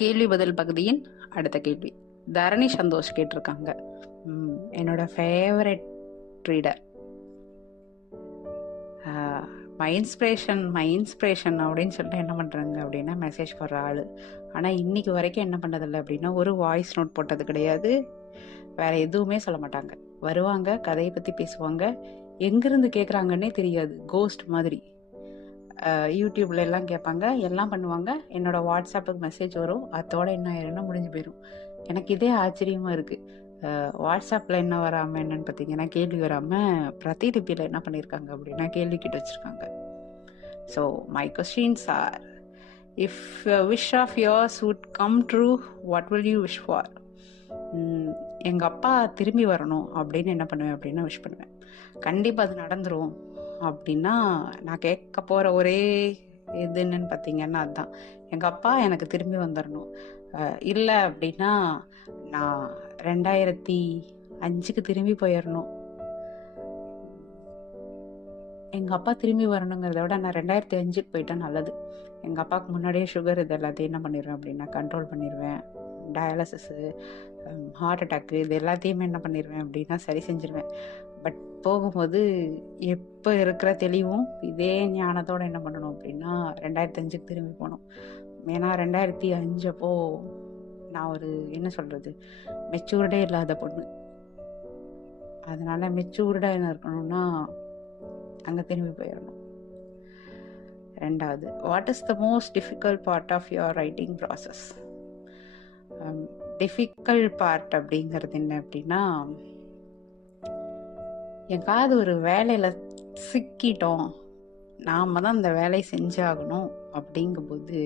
கேள்வி பதில் பகுதியின் அடுத்த கேள்வி. தரணி சந்தோஷ் கேட்டிருக்காங்க. என்னோட favourite reader my inspiration my inspiration அப்படின்னு சொல்லிட்டு என்ன பண்ணுறாங்க அப்படின்னா மெசேஜ் போடுற ஆள். ஆனால் இன்னைக்கு வரைக்கும் என்ன பண்ணதில்லை அப்படின்னா ஒரு வாய்ஸ் நோட் போட்டது கிடையாது. வேற எதுவுமே சொல்ல மாட்டாங்க. வருவாங்க கதையை பற்றி பேசுவாங்க. எங்கேருந்து கேட்குறாங்கன்னே தெரியாது. கோஸ்ட் மாதிரி. யூடியூப்ல எல்லாம் கேட்பாங்க. எல்லாம் பண்ணுவாங்க. என்னோட வாட்ஸ்அப்புக்கு மெசேஜ் வரும். அதோட என்ன ஆயிரும்னா முடிஞ்சு போயிடும் எனக்கு இதே ஆச்சரியமா இருக்கு. வாட்ஸ்அப்பில் என்ன வராமல் என்னன்னு பார்த்தீங்கன்னா கேள்வி வராம பிரதிலிபியில் என்ன பண்ணியிருக்காங்க அப்படின்னா கேள்வி கிட்ட வச்சிருக்காங்க. So my questions are if wish of yours would come true what will you wish for எங்கள் அப்பா திரும்பி வரணும் அப்படின்னு என்ன பண்ணுவேன் அப்படின்னா விஷ் பண்ணுவேன். கண்டிப்பாக அது நடந்துடும் அப்படின்னா நான் கேட்க போகிற ஒரே இது என்னன்னு பார்த்தீங்கன்னா அதுதான் எங்கள் அப்பா எனக்கு திரும்பி வந்துடணும் இல்லை அப்படின்னா நான் ரெண்டாயிரத்தி அஞ்சுக்கு திரும்பி போயிடணும் எங்கள் அப்பா திரும்பி வரணுங்கிறத விட நான் ரெண்டாயிரத்தி அஞ்சுக்கு போயிட்டா நல்லது. எங்கள் அப்பாவுக்கு முன்னாடியே சுகர் இது எல்லாத்தையும் என்ன பண்ணிடுவேன் அப்படின்னா கண்ட்ரோல் பண்ணிடுவேன் டயாலிசிஸு ஹார்ட் அட்டாக்கு இது எல்லாத்தையுமே என்ன பண்ணிடுவேன் அப்படின்னா சரி செஞ்சிருவேன். பட் போகும்போது எப்போ இருக்கிற தெளிவும் இதே ஞானத்தோட என்ன பண்ணணும் அப்படின்னா ரெண்டாயிரத்தி அஞ்சுக்கு திரும்பி போகணும். ஏன்னா ரெண்டாயிரத்தி அஞ்சப்போ நான் ஒரு என்ன சொல்கிறது மெச்சூர்டே இல்லாத பொண்ணு. அதனால மெச்சூர்டாக என்ன இருக்கணும்னா அங்கே திரும்பி போயிடணும். ரெண்டாவது what is the most difficult part of your writing process difficult part அப்படிங்கிறது என்ன அப்படின்னா எங்காவது ஒரு வேலையில் சிக்கிட்டோம் நாம தான் அந்த வேலையை செஞ்சாகணும் அப்படிங்கும்போது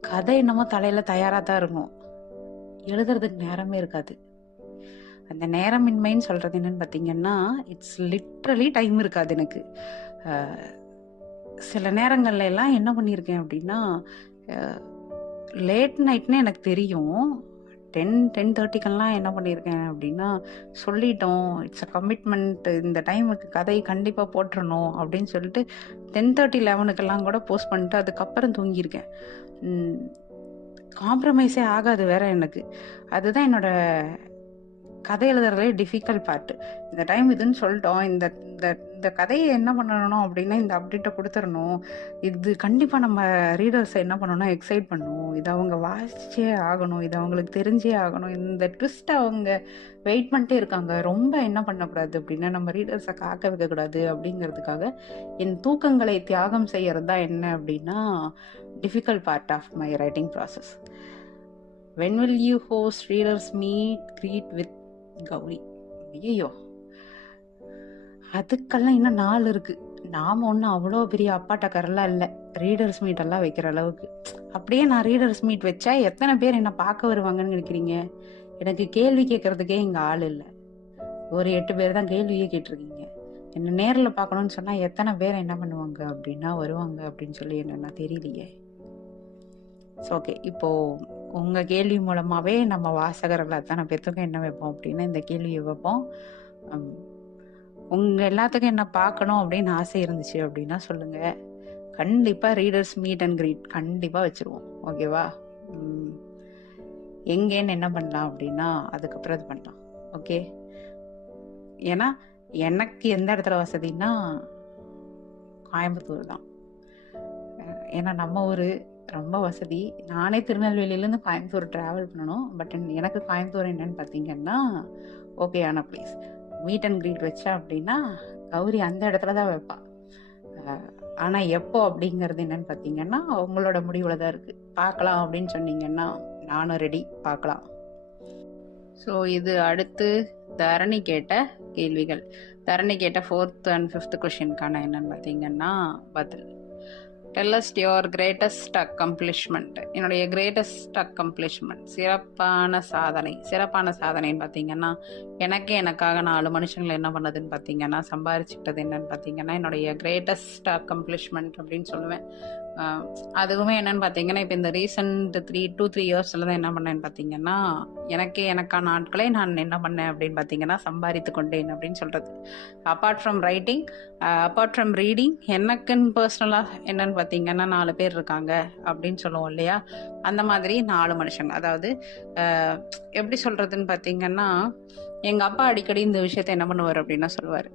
கதை என்னமோ தலையில் தயாராக தான் இருக்கும். எழுதுறதுக்கு நேரமே இருக்காது. அந்த நேரமின்மைன்னு சொல்கிறது என்னன்னு பார்த்தீங்கன்னா இட்ஸ் லிட்ரலி டைம் இருக்காது எனக்கு. சில நேரங்கள்ல எல்லாம் என்ன பண்ணியிருக்கேன் அப்படின்னா லேட் நைட்னு எனக்கு தெரியும். டென் டென் தேர்ட்டிக்கெல்லாம் என்ன பண்ணியிருக்கேன் அப்படின்னா சொல்லிட்டோம் இட்ஸ் அ கமிட்மெண்ட் இந்த டைமுக்கு கதை கண்டிப்பாக போட்டுறணும் அப்படின்னு சொல்லிட்டு டென் தேர்ட்டி லெவனுக்கெல்லாம் கூட போஸ்ட் பண்ணிட்டு அதுக்கப்புறம் தூங்கியிருக்கேன். காம்ப்ரமைஸே ஆகாது வேற எனக்கு. அதுதான் என்னோட கதை எழுதுறதுலே டிஃபிகல்ட் பார்ட் இந்த டைம் இதுன்னு சொல்லிட்டோம். இந்த இந்த இந்த கதையை என்ன பண்ணணும் அப்படின்னா இந்த அப்டேட்டை கொடுத்துடணும். இது கண்டிப்பாக நம்ம ரீடர்ஸை என்ன பண்ணணும் எக்ஸைட் பண்ணணும் இது அவங்க வாசிச்சே ஆகணும். இது அவங்களுக்கு தெரிஞ்சே ஆகணும். இந்த ட்விஸ்ட்டை அவங்க வெயிட் பண்ணிட்டே இருக்காங்க. ரொம்ப என்ன பண்ணக்கூடாது அப்படின்னா நம்ம ரீடர்ஸை காக்க வைக்கக்கூடாது அப்படிங்கிறதுக்காக என் தூக்கங்களை தியாகம் செய்கிறது தான் என்ன அப்படின்னா difficult part of my writing process when will you host readers meet greet with Gowri ஐயோ அதுக்கெல்லாம் இன்னும் நாள் இருக்கு. நாம ஒன்றும் அவ்வளோ பெரிய அப்பாட்டக்காரெல்லாம் இல்லை. ரீடர்ஸ் மீட் எல்லாம் வைக்கிற அளவுக்கு. அப்படியே நான் ரீடர்ஸ் மீட் வச்சா எத்தனை பேர் என்ன பார்க்க வருவாங்கன்னு நினைக்கிறீங்க? எனக்கு கேள்வி கேட்கறதுக்கே இங்கே ஆள் இல்லை. ஒரு எட்டு பேர் தான் கேள்வியே கேட்டிருக்கீங்க. என்ன நேரில் பார்க்கணும்னு சொன்னால் எத்தனை பேர் என்ன பண்ணுவாங்க அப்படின்னா வருவாங்க அப்படின்னு சொல்லி என்னென்னா தெரியலையே. ஓகே இப்போது உங்கள் கேள்வி மூலமாகவே நம்ம வாசகர்கள் அத்தனை பேர்த்துக்கும் என்ன வைப்போம் அப்படின்னு இந்த கேள்வியை வைப்போம். உங்கள் எல்லாத்துக்கும் என்ன பார்க்கணும் அப்படின்னு ஆசை இருந்துச்சு அப்படின்னா சொல்லுங்கள் கண்டிப்பாக ரீடர்ஸ் மீட் அண்ட் கிரீட் கண்டிப்பாக வச்சுருவோம். ஓகேவா எங்கேன்னு என்ன பண்ணலாம் அப்படின்னா அதுக்கப்புறம் இது பண்ணலாம். ஓகே ஏன்னா எனக்கு எந்த இடத்துல வசதின்னா கோயம்புத்தூர் தான். ஏன்னா நம்ம ஊர் ரொம்ப வசதி. நானே திருநெல்வேலியிலேருந்து கோயம்புத்தூர் ட்ராவல் பண்ணணும். பட் எனக்கு கோயம்புத்தூர் என்னன்னு பார்த்தீங்கன்னா ஓகேயான பிளேஸ் மீட் அண்ட் க்ரீட் வச்சா அப்படின்னா கௌரி அந்த இடத்துல தான் வைப்பா. ஆனால் எப்போ அப்படிங்கிறது என்னன்னு பார்த்தீங்கன்னா உங்களோட முடிவில் தான் இருக்கு. பார்க்கலாம் அப்படின்னு சொன்னீங்கன்னா நானும் ரெடி பார்க்கலாம் ஸோ இது அடுத்து தரணி கேட்ட கேள்விகள். தரணி கேட்ட ஃபோர்த் அண்ட் ஃபிஃப்த் கொஷினுக்கான என்னன்னு பார்த்தீங்கன்னா பதில். Tell us your greatest accomplishment என்னுடைய கிரேட்டஸ்ட் அக்கம்ப்ளிஷ்மெண்ட் சிறப்பான சாதனை. சிறப்பான சாதனைன்னு பார்த்தீங்கன்னா எனக்கே எனக்காக நாலு மனுஷங்களை என்ன பண்ணதுன்னு பார்த்தீங்கன்னா சம்பாரிச்சுக்கிட்டது என்னன்னு பார்த்தீங்கன்னா என்னுடைய கிரேட்டஸ்ட் அக்கம்ப்ளிஷ்மெண்ட் அப்படின்னு சொல்லுவேன். அதுவுமே என்னன்னு பார்த்தீங்கன்னா இப்போ இந்த ரீசெண்ட் த்ரீ டூ த்ரீ இயர்ஸில் தான் என்ன பண்ணேன்னு பார்த்தீங்கன்னா எனக்கே எனக்கான ஆட்களை நான் என்ன பண்ணேன் அப்படின்னு பார்த்தீங்கன்னா சம்பாதித்து கொண்டேன் அப்படின்னு சொல்கிறது apart from writing apart from reading எனக்குன்னு பர்சனலாக என்னன்னு பார்த்தீங்கன்னா நாலு பேர் இருக்காங்க அப்படின்னு சொல்லுவோம் இல்லையா? அந்த மாதிரி நாலு மனுஷங்க. அதாவது எப்படி சொல்கிறதுன்னு பார்த்தீங்கன்னா எங்கள் அப்பா அடிக்கடி இந்த விஷயத்த என்ன பண்ணுவார் அப்படின்னா சொல்லுவார்.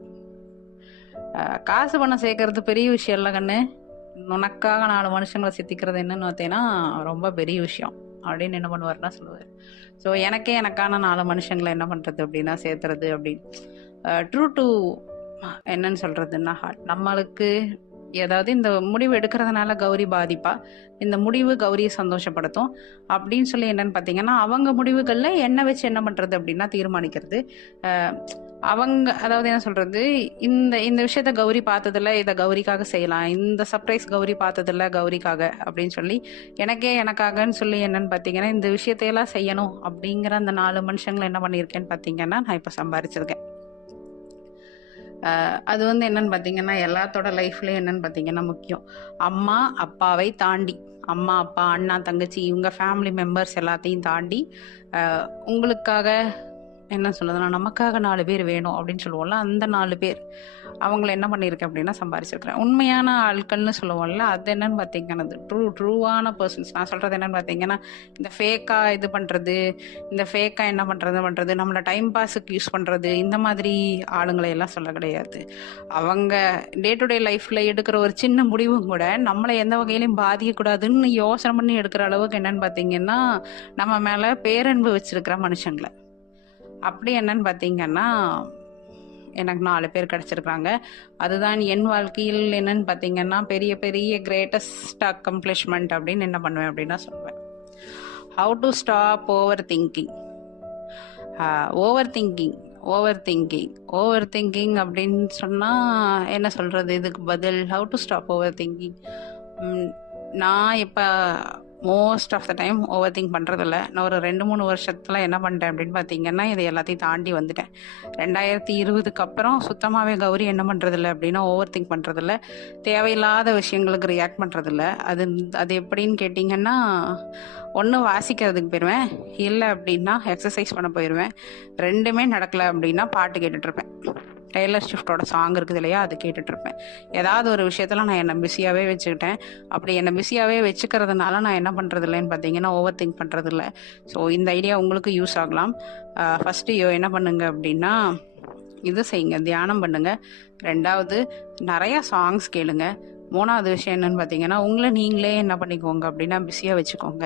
காசு பணம் சேர்க்கறது பெரிய விஷயம் இல்லை கண்ணு. உனக்காக நாலு மனுஷங்களை சித்திக்கிறது என்னன்னு பார்த்தீங்கன்னா ரொம்ப பெரிய விஷயம் அப்படின்னு என்ன பண்ணுவாருன்னா சொல்லுவார். ஸோ எனக்கே எனக்கான நாலு மனுஷங்களை என்ன பண்ணுறது அப்படின்னா சேர்த்துறது அப்படின்னு. ட்ரூ டு என்னன்னு சொல்கிறதுன்னா ஹார்ட் நம்மளுக்கு ஏதாவது இந்த முடிவு எடுக்கிறதுனால கௌரி பாதிப்பா? இந்த முடிவு கௌரியை சந்தோஷப்படுத்தும். அப்படின்னு சொல்லி என்னன்னு பார்த்தீங்கன்னா அவங்க முடிவுகளில் என்ன வச்சு என்ன பண்ணுறது அப்படின்னா தீர்மானிக்கிறது. அவங்க அதாவது என்ன சொல்றது? இந்த இந்த விஷயத்த கௌரி பார்த்ததில்ல இதை கௌரிக்காக செய்யலாம். இந்த சர்ப்ரைஸ் கௌரி பார்த்ததில்ல கௌரிக்காக அப்படின்னு சொல்லி எனக்கே எனக்காகன்னு சொல்லி என்னன்னு பார்த்தீங்கன்னா இந்த விஷயத்தையெல்லாம் செய்யணும் அப்படிங்கிற அந்த நாலு மனுஷங்களை என்ன பண்ணியிருக்கேன்னு பார்த்தீங்கன்னா நான் இப்போ சம்பாரிச்சிருக்கேன். அது வந்து என்னன்னு பார்த்தீங்கன்னா எல்லாத்தோட லைஃப்லயும் என்னன்னு பார்த்தீங்கன்னா முக்கியம். அம்மா அப்பாவை தாண்டி. அம்மா அப்பா அண்ணா தங்கச்சி இவங்க ஃபேமிலி மெம்பர்ஸ் எல்லாத்தையும் தாண்டி உங்களுக்காக என்ன சொல்லுதுன்னா நமக்காக நாலு பேர் வேணும் அப்படின்னு சொல்லுவோம்ல அந்த நாலு பேர். அவங்கள என்ன பண்ணியிருக்கேன் அப்படின்னா சம்பாரிச்சிருக்கிறேன் உண்மையான ஆட்கள்னு சொல்லுவோம்ல அது என்னன்னு பார்த்தீங்கன்னா ட்ரூ ட்ரூவான பர்சன்ஸ் நான் சொல்கிறது என்னன்னு பார்த்தீங்கன்னா இந்த ஃபேக்காக இது பண்ணுறது இந்த ஃபேக்காக என்ன பண்ணுறது பண்ணுறது நம்மளை டைம் பாஸுக்கு யூஸ் பண்ணுறது இந்த மாதிரி ஆளுங்களை எல்லாம் சொல்ல கிடையாது. அவங்க டே டு டே லைஃப்பில் எடுக்கிற ஒரு சின்ன முடிவும் கூட நம்மளை எந்த வகையிலையும் பாதிக்கக்கூடாதுன்னு யோசனை பண்ணி எடுக்கிற அளவுக்கு என்னன்னு பார்த்தீங்கன்னா நம்ம மேலே பேரன்பு வச்சிருக்கிற மனுஷங்களை. அப்படி என்னன்னு பார்த்தீங்கன்னா எனக்கு நாலு பேர் கிடச்சிருக்காங்க. அதுதான் என் வாழ்க்கையில் என்னன்னு பார்த்தீங்கன்னா பெரிய பெரிய கிரேட்டஸ்ட் அக்கம்ப்ளிஷ்மெண்ட் அப்படின்னு என்ன பண்ணுவேன் அப்படின்னா சொல்லுவேன். How to stop overthinking overthinking overthinking overthinking அப்படின்னு சொன்னால் என்ன சொல்கிறது இதுக்கு பதில் how to stop over thinking நான் இப்போ most of the time overthink பண்ணுறதில்ல நான் ஒரு ரெண்டு மூணு வருஷத்தில் என்ன பண்ணிட்டேன் அப்படின்னு பார்த்தீங்கன்னா இதை எல்லாத்தையும் தாண்டி வந்துட்டேன். ரெண்டாயிரத்தி இருபதுக்கு அப்புறம் சுத்தமாகவே கௌரி என்ன பண்ணுறதில்ல அப்படின்னா ஓவர் திங்க் பண்ணுறதில்ல தேவையில்லாத விஷயங்களுக்கு ரியாக்ட் பண்ணுறதில்ல அது அது எப்படின்னு கேட்டிங்கன்னா ஒன்று வாசிக்கிறதுக்கு போயிடுவேன். இல்லை அப்படின்னா எக்ஸசைஸ் பண்ண போயிடுவேன். ரெண்டுமே நடக்கலை அப்படின்னா பாட்டு கேட்டுட்ருப்பேன் டெய்லர் ஷிஃப்டோட சாங் இருக்குது இல்லையா அது கேட்டுட்ருப்பேன். ஏதாவது ஒரு விஷயத்தில் நான் என்னை பிஸியாகவே வச்சுக்கிட்டேன். அப்படி என்னை பிஸியாகவே வச்சுக்கிறதுனால நான் என்ன பண்ணுறது இல்லைன்னு பார்த்தீங்கன்னா ஓவர் திங்க் பண்ணுறதில்ல ஸோ இந்த ஐடியா உங்களுக்கு யூஸ் ஆகலாம். ஃபஸ்ட்டு என்ன பண்ணுங்க அப்படின்னா இது செய்யுங்க தியானம் பண்ணுங்கள் ரெண்டாவது நிறையா சாங்ஸ் கேளுங்கள் மூணாவது விஷயம் என்னன்னு பார்த்தீங்கன்னா உங்களை நீங்களே என்ன பண்ணிக்கோங்க அப்படின்னா பிஸியாக வச்சுக்கோங்க.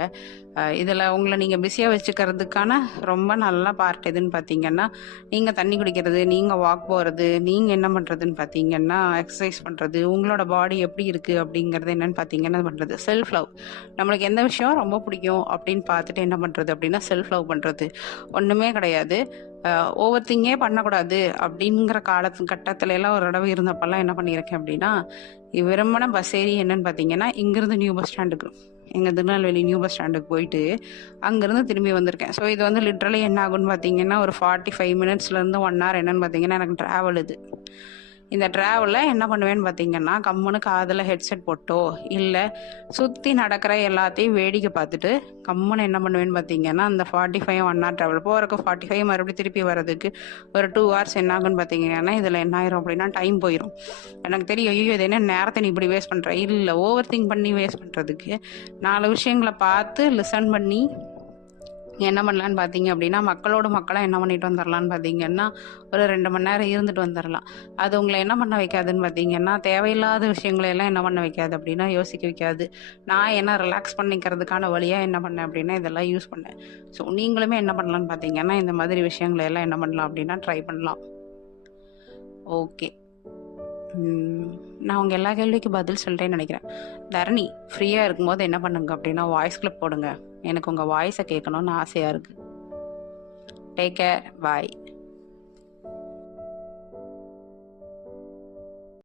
இதில் உங்களை நீங்கள் பிஸியாக வச்சுக்கிறதுக்கான ரொம்ப நல்ல பார்ட் எதுன்னு பார்த்தீங்கன்னா நீங்கள் தண்ணி குடிக்கிறது நீங்கள் வாக் போகிறது நீங்கள் என்ன பண்ணுறதுன்னு பார்த்தீங்கன்னா எக்ஸசைஸ் பண்ணுறது உங்களோட பாடி எப்படி இருக்குது அப்படிங்கிறது என்னன்னு பார்த்தீங்கன்னா பண்ணுறது செல்ஃப் லவ் நம்மளுக்கு எந்த விஷயம் ரொம்ப பிடிக்கும் அப்படின்னு பார்த்துட்டு என்ன பண்ணுறது அப்படின்னா செல்ஃப் லவ் பண்ணுறது ஒன்றுமே கிடையாது ஓவர் திங்கே பண்ணக்கூடாது அப்படிங்கிற காலத்து கட்டத்துல எல்லாம் ஒரு தடவை இருந்தப்பெல்லாம் என்ன பண்ணியிருக்கேன் அப்படின்னா விரும்பின பஸ் ஏறி என்னன்னு பார்த்தீங்கன்னா இங்கிருந்து நியூ பஸ் ஸ்டாண்டுக்கு எங்கள் திருநெல்வேலி நியூ பஸ் ஸ்டாண்டுக்கு போயிட்டு அங்கேருந்து திரும்பி வந்திருக்கேன். ஸோ இது வந்து லிட்ரலி என்ன ஆகும்னு பார்த்தீங்கன்னா ஒரு ஃபார்ட்டி ஃபைவ் மினிட்ஸ்லேருந்து ஒன் ஹவர் என்னன்னு பார்த்தீங்கன்னா எனக்கு ட்ராவல் இது. இந்த ட்ராவலில் என்ன பண்ணுவேன்னு பார்த்தீங்கன்னா கம்முன்னு காதில் ஹெட்செட் போட்டோ இல்லை சுற்றி நடக்கிற எல்லாத்தையும் வேடிக்கை பார்த்துட்டு கம்முன்னு என்ன பண்ணுவேன்னு பார்த்தீங்கன்னா அந்த forty five one hour travel போகிறக்கு ஃபார்ட்டி ஃபைவ் மறுபடியும் திருப்பி வர்றதுக்கு ஒரு டூ ஹவர்ஸ் என்ன ஆகுன்னு பார்த்தீங்கன்னா இதில் என்ன ஆயிரும் அப்படின்னா டைம் போயிடும் எனக்கு தெரியும் ஐயோ இது என்ன நேரத்தை நீ இப்படி வேஸ்ட் பண்ணுற இல்லை ஓவர் திங்க் பண்ணி வேஸ்ட் பண்ணுறதுக்கு நாலு விஷயங்களை பார்த்து லிசன் பண்ணி என்ன பண்ணலான்னு பார்த்தீங்க அப்படின்னா மக்களோட மக்களாக என்ன பண்ணிட்டு வந்துடலான்னு பார்த்தீங்கன்னா ஒரு ரெண்டு மணி நேரம் இருந்துட்டு வந்துடலாம் அது உங்களை என்ன பண்ண வைக்காதுன்னு பார்த்தீங்கன்னா தேவையில்லாத விஷயங்களை எல்லாம் என்ன பண்ண வைக்காது அப்படின்னா யோசிக்க வைக்காது. நான் என்ன ரிலாக்ஸ் பண்ணிக்கிறதுக்கான வழியாக என்ன பண்ணேன் அப்படின்னா இதெல்லாம் யூஸ் பண்ணேன். ஸோ நீங்களுமே என்ன பண்ணலான்னு பார்த்தீங்கன்னா இந்த மாதிரி விஷயங்களை எல்லாம் என்ன பண்ணலாம் அப்படின்னா ட்ரை பண்ணலாம். ஓகே நான் உங்கள் எல்லா கேள்விக்கும் பதில் சொல்லிட்டேன்னு நினைக்கிறேன். தரணி ஃப்ரீயாக இருக்கும்போது என்ன பண்ணுங்க அப்படின்னா வாய்ஸ் கிளிப் போடுங்க. எனக்கு உங்கள் வாய்ஸை கேட்கணும்னு ஆசையாக இருக்குது டேக் கேர் பாய்